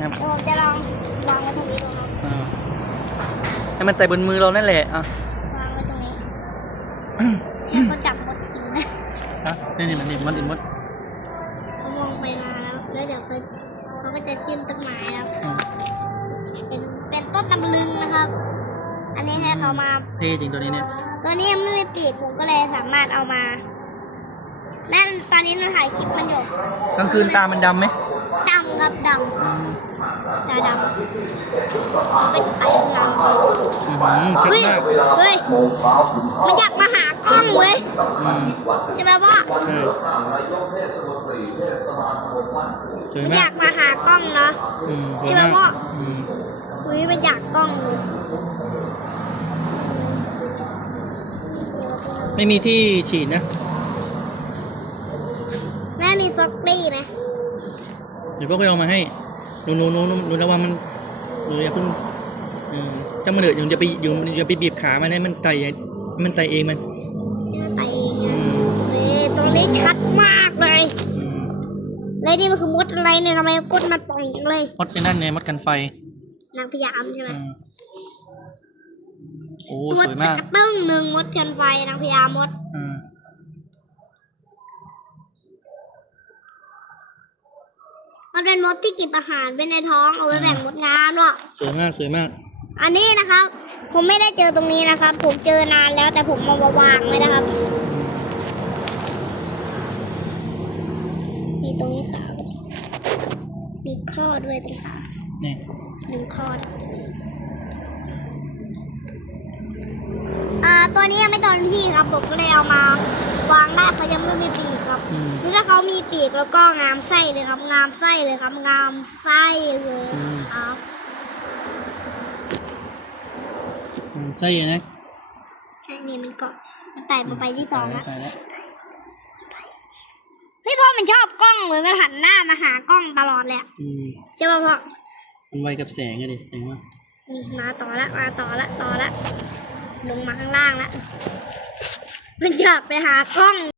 ครับเดี๋ยวผมจะลองวางไว้ตรงนี้ดูครับอ่าให้มันแต่บนมือเรานั่นแหละอะวางไว้ตรงนี้ให้เขาจับมดกินนะฮะนี่นี่มันนี่มันอินมดเขามองไปมาแล้วแล้วเดี๋ยวเขาเขาก็จะขึ้นต้นไม้แล้วอืมเป็นเป็นต้นตำลึงนะครับ อันนี้ให้เขามา เท่จริงตัวนี้เนี่ยตัวนี้ยังไม่มีปีกผมก็เลยสามารถเอามานั่นตอนนี้เราถ่ายคลิปมันอยู่กลางคืนตามันดำไหม ตาดำไปจะไต่ข้างหลังอื้อหือเท่เฮ้ยมากเฮ้ย มันอยากมาหากล้องเว้ยอืมใช่ไหมพ่อเออสวยมันอมายากกมาหากล้องเนาะอืมสวยใช่ไหมมากพ่ออืมเฮ้ยมันอยากกล้องเลยไม่มีที่ฉีดนะ แม่มีฟล็อกปี้ไหมเดี๋ยวพวกเราเอามาให้ หนูหนูหนูหนูหนูระวังมันหนูอย่าเพิ่งเออจำมันเถอะอย่าไปอยู่อย่าไปบีบขามันให้มันไต่มันไต่เองมันไต่เองอือะมเฮ้ยตรงนี้ชัดมากเลยอืมแล้วนี่มันคือมดอะไรเนี่ยทำไมก้นมันป่องจังเลยมดไอ้นั่นไงมดกันไฟนางพยายามใช่ไหมอืมโอ้ตัวสวยมากกระตึ้งหนึ่งมดกันไฟนางพยามด อืม มันเป็นมดที่เกิบอาหารไว้ในท้องเอาไว้แบ่งมดงานว่ะสวยมากสวยมาก อันนี้นะครับ ผมไม่ได้เจอตรงนี้นะครับ ผมเจอนานแล้วแต่ผมมาวางไว้นะครับ มีตรงนี้ขาวมีข้อด้วยตรงขานี่หนึ่งข้อนะอ่าตัวนี้ยังไม่ตอนที่ครับผมก็เลยเอามา วางได้เขายังไม่มีปีกครับอืมคือถ้าเขามีปีกแล้วก็งามไส้เลยครับ งามไส้เลยครับ งามไส้เลยครับ อืมไส้นะแค่นี้มันก็มันไต่มาไปที่สองแล้วตายแล้วเฮ้ยพ่อมันชอบกล้องเลยมันหันหน้ามาหากล้องตลอดเลยอะอืมใช่ป่ะพ่อ มันไวกับแสงอะดิเห็นไหมนี่มาต่อละมาต่อละต่อละลงมาข้างล่างละ มันอยากไปหากล้อง